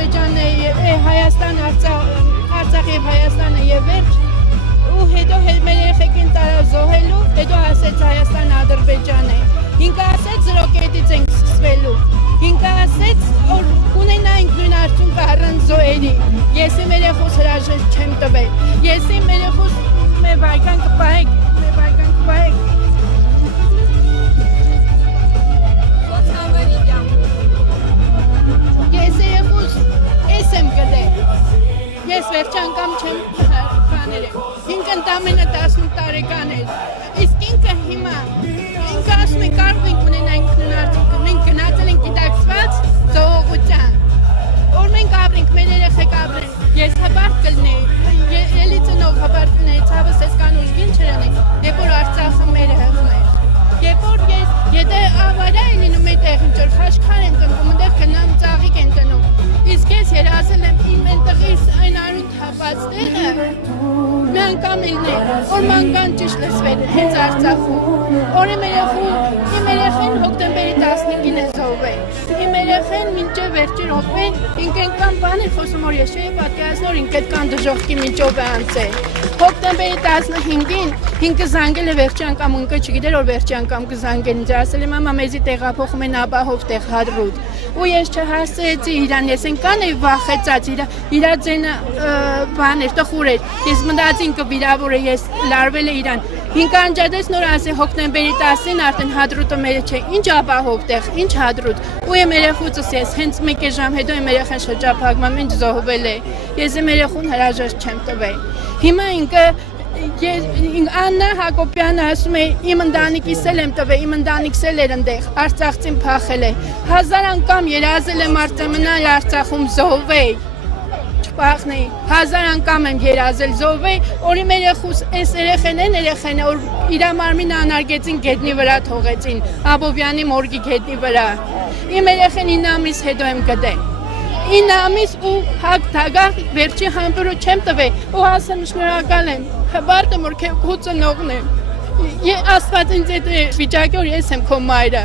Ադրբեջանը, Հայաստան, Արցախ եւ Հայաստանը եւ վերջ ու հետո մեր երեխեքին տարազոհելու, հետո ասեց Հայաստան, Ադրբեջան է։ Ինքը ասեց ռոկետից ենք սկսվելու։ Ինքը ասեց, որ ունենայինք նույն արդյունքը առանց զոհերի։ Ես իմ երեխուս հրաժեշտ չեմ տվել։ Ես իմ երեխուս մեր վայրկյան կպահեք, մեր վայրկյան կպահեք։ Ես երեխուս ես եմ գտել։ Ես վերջ անգամ չեմ բաներել։ Ինքը ընդամենը 18 տարեկան էր։ Իսկ ինքը հիմա ինքը ասում է կարող ենք ունենանք նույն արդյունքը։ Մենք գնացել ենք գիտակցված զոհողության։ Որ մենք ապրենք, մեր երեխեք ապրեն։ Ես հաբարտ կլնեի, ելի ծնող հաբարտ կլնեի, ցավս ես կան ուժգին չրանեի, երբ որ Արցախը մեր հեղներ։ Երբ որ ես, եթե ավարա են լինում այդտեղ ինչ որ խաչքար են տնկում, այնտեղ գնամ ծաղիկ են տնում։ Իսկ ես երազել եմ իմ այնտեղից այն արու թափած տեղը մի անգամ ելնել, որ մանգան ճիշտ լսվել հենց Արցախում։ Որ իմ երեխեն հոկտեմբերի 15-ին է զոհվել։ Իմ երեխեն մինչև վերջի րոպեն ինքը այնքան բան է խոսում, որ ես չէի պատկերացնում, որ ինքը այդքան դժոխքի միջով է անցել։ Հոկտեմբերի 15-ին ինքը զանգել է վերջի անգամ, ինքը չգիտեր որ վերջի անգամ կզանգեն, ինձ ասել է մամա մեզի տեղափոխում են ապահով տեղ հադրուտ։ Ու ես չհասցրեցի իրան, ես այնքան էի վախեցած, իր ձենը բան էր, տխուր էր։ Ես մտածի ինքը վիրավոր է, ես լարվել է իրան։ Ինքը անջատեց նոր ասել հոկտեմբերի 10-ին արդեն հադրուտը մերը չէ, ինչ ապահով տեղ, ինչ հադրուտ։ Ու իմ երեխուցս ես հենց մեկ ժամ հետո իմ երեխան շրջափակում ինչ զոհվել է։ Ես իմ երեխուն հրաժեշտ չեմ տվել։ Հիմա ինքը Աննա Հակոբյանը ասում է իմ ընտանիքիս էլ եմ տվել, իմ ընտանիքս էլ էր այնտեղ, Արցախցին փախել է։ 1000 անգամ երազել եմ արտամնալ Արցախում զոհվեի։ Չփախնեի։ 1000 անգամ եմ երազել զոհվեի, որ իմ երեխուս այս երեխեն որ իր մարմինը անարգեցին գետնի վրա թողեցին, Աբովյանի մորգի գետնի վրա։ Իմ երեխեն 9 ամիս հետո եմ գտել։ 9 ամիս ու հագ վերջի համբուրը չեմ տվել ու ասեմ շնորհակալ եմ հբարտ եմ որ քո ծնողն եմ Աստված ինձ այդ վիճակի որ ես եմ քո մայրը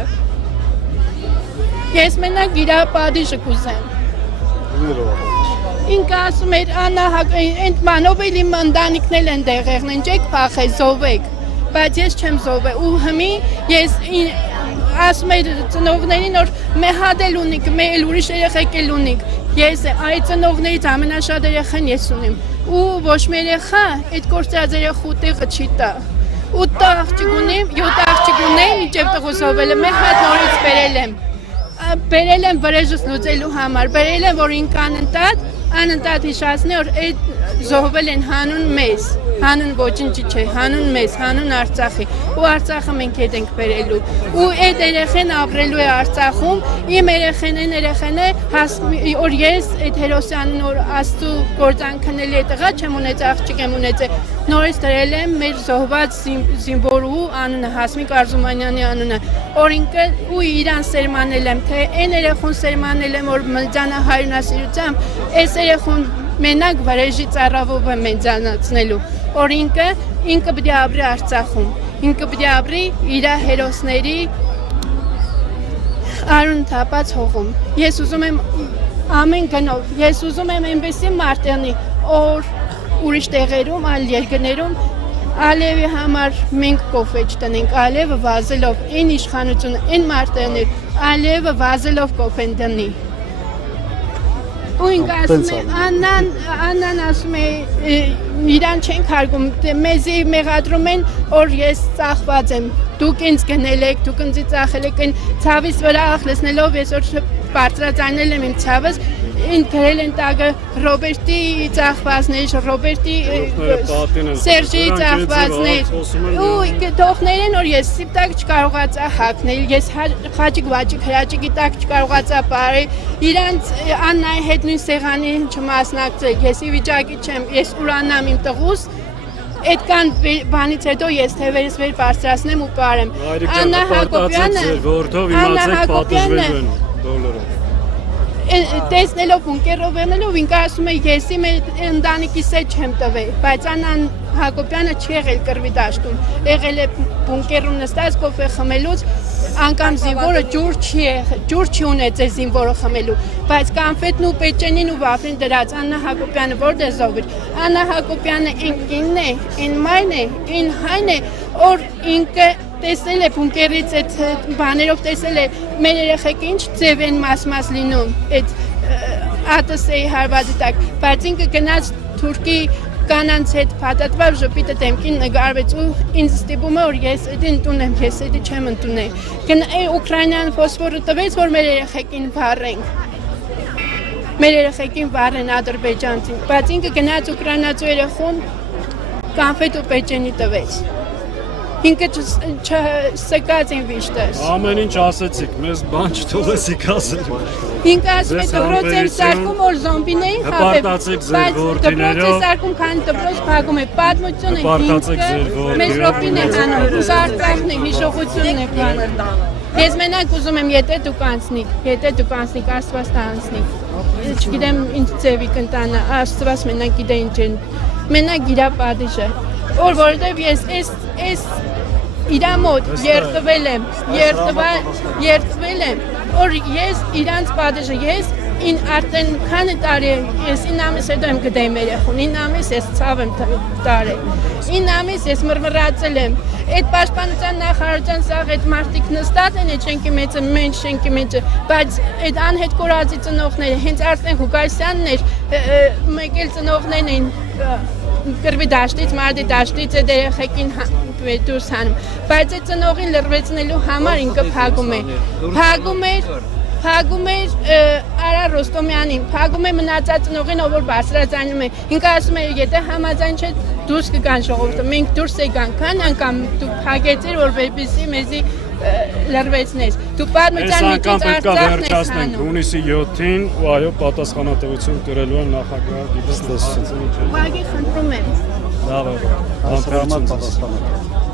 ես մենակ իր պատիժը կուզեմ ինքը ասում էր Աննա այդ մանով էլ իմ ընտանիքն էլ են դեղեղն են չեք փախել զոհվեք բայց ես չեմ զոհվել ու հիմի ես ասում էր ծնողներին որ մեհադել ունիք, մեր ուրիշ երեխեք էլ ունիք, ես այդ ծնողներից ամենաշատ երեխան ես ունիմ ու ոչ մի երեխա այդ կործած երեխու տեղը չի տա 8 աղջիկ ունիմ, 7 աղջիկ ունեի մինչև տղու զոհվելը մեր հատ նորից բերել եմ վրեժս լուծելու համար, բերել եմ որ ինքան անընդհատ հիշացնի որ այդ զոհվել են հանուն մեզ, հանուն ոչինչի չէ, հանուն մեզ, հանուն Արցախի ու Արցախը մենք հետ ենք բերելու ու այդ երեխեն ապրելու է Արցախում, իմ երեխեն է որ ես այդ հերոսյանին որ Աստծու գործանքնել է տղա չեմ ունեցել, աղջիկ եմ ունեցել, նորից դրել եմ մեր զոհված զինվորու անունը, Հասմիկ Արզումանյանի անունը, որ ինքը ու իրան սերմանել եմ, թե այն երեխուն սերմանել եմ, որ մլձանա հայրենասիրությամբ, այս երեխուն մենակ վրեժի ծառավով եմ մեծանացնելու, որ ինքը պետք է ապրի Արցախում, ինքը պետք է ապրի իր հերոսների արուն թափած հողում։ Ես ուզում եմ ամեն գնով, ես ուզում եմ այնպեսի մարտանի, որ ուրիշ տեղերում, այլ երկրներում Ալիևի համար մենք կոֆե չտնենք, Ալիևը վազելով, այն իշխանությունը, այն մարտաներ, Ալիևը վազելով կոֆեն դնի։ Ու ինքը ասում է, Աննան ասում է, իրան չենք հարգում, մեզի մեղադրում են, որ ես ծախված եմ, դուք ինձ գնել եք, դուք ինձ ծախել եք, ցավիս վրա ախլեցնելով, ես որ բարձրացանել եմ իմ ցավս, ինձ գրել են տակը Ռոբերտի ծախվածներ, Ռոբերտի Սերժի ծախվածներ, ու թողներ են, որ ես սիպտակ չկարողացա հագնել, ես խաճիկ հրաճիկի տակ չկարողացա պարել, իրանց Աննայի հետ նույն սեղանի չմասնակցել, ես ի վիճակի չեմ, ես ուրանամ իմ տղուս, այդքան բանից հետո ես թևերս վեր բարձրացնեմ ու պարեմ, Աննա Հակոբյանը, տեսնելով բունկերով եղնելով ինքը ասում է ես իմ ընտանիքիս հետ չեմ տվել, բայց Աննա Հակոբյանը չի եղել կռվի դաշտում, եղել է բունկերում նստած կոֆե խմելուց անգամ զինվորը ջուր չի ունեցել զինվորը խմելու, բայց կոնֆետն ու պեչենին ու վաֆլին դրած Աննա Հակոբյանը որտե զոհվիր, Աննա Հակոբյանը ինքն է, ին մայն է, ին հայն է, որ ինքը տեսել է բունկերից այդ բաներով տեսել է մեր երեխեքը ինչ ձև են մաս լինում, այդ ԱՏՍ-ի հարվածի տակ, բայց ինքը գնաց Թուրքի կանանց հետ փաթաթվավ ժպիտը դեմքին նկարվեց ու ինձ ստիպում է որ ես դա ընդունեմ, ես դա չեմ ընդունել։ Ուկրաինան ֆոսֆորը տվեց, որ մեր երեխեքին վառեն ադրբեջանցին, բայց ինքը գնաց ուկրաինացու երեխուն կոնֆետ ու պեչենի տվեց։ Ինքը չսկաց են վիշտես։ Ամեն ինչ ասեցիք, մեզ բան չթողեցիք ասել։ Ինքը ասում է դպրոց եմ սարքում, որ զոմբիներին խաբեմ, բայց դպրոց է սարքում, քանի դպրոց փակում է, պատմությունը ինքը մեզ ռոպին է հանում, զարտախն է, հիշողությունն է բանը։ Ես մենակ ուզում եմ, եթե դուք անցնիք, Աստված տա անցնիք, չգիտեմ ինչ ձևի կընտանա, Աստված մենակ գիտե ինչ են, մենակ իրա պատիժը, որովհետև ես իրա մոտ երդվել եմ, որ ես իրանց պատիժը, ես արդեն քանի տարի ես 9 ամիս հետո եմ գտել մեր երեխուն, 9 ամիս ես ցավ եմ տարել, 9 ամիս ես մռմռացել եմ, այդ պաշտպանության նախարարության սաղ այդ մարդիկ նստած են այդ շենքի մեջը, մենք շենքի մեջը, բայց այդ անհետ կորածի ծնողները, հենց Արսեն Ղուկասյանն էր, մեկ էլ ծնողներն էին կրվի դաշտից, մարտի դաշտից այդ երեխեքին դուրս հանում, բայց այդ ծնողին լրվեցնելու համար ինքը փագում էր Արա Ռոստոմյանին, փագում է մնացած ծնողին, ով որ բարձրաձայնում է, ինքը ասում է, եթե համաձայն չէ դուրս կգան ժողովուրդը, մենք դուրս եկանք, քանի անգամ դու փագեցիր, որպեսզի մեզի լրվեցնես, դու պատմության միջից Արցախն ես հանում։ Հունիսի 7-ին ու այո պատասխանատվություն կրելու են նախագահ գիտես տեսություն։ Ուղղակի խնդրում եմ։ Լավ է, պատասխանատվություն։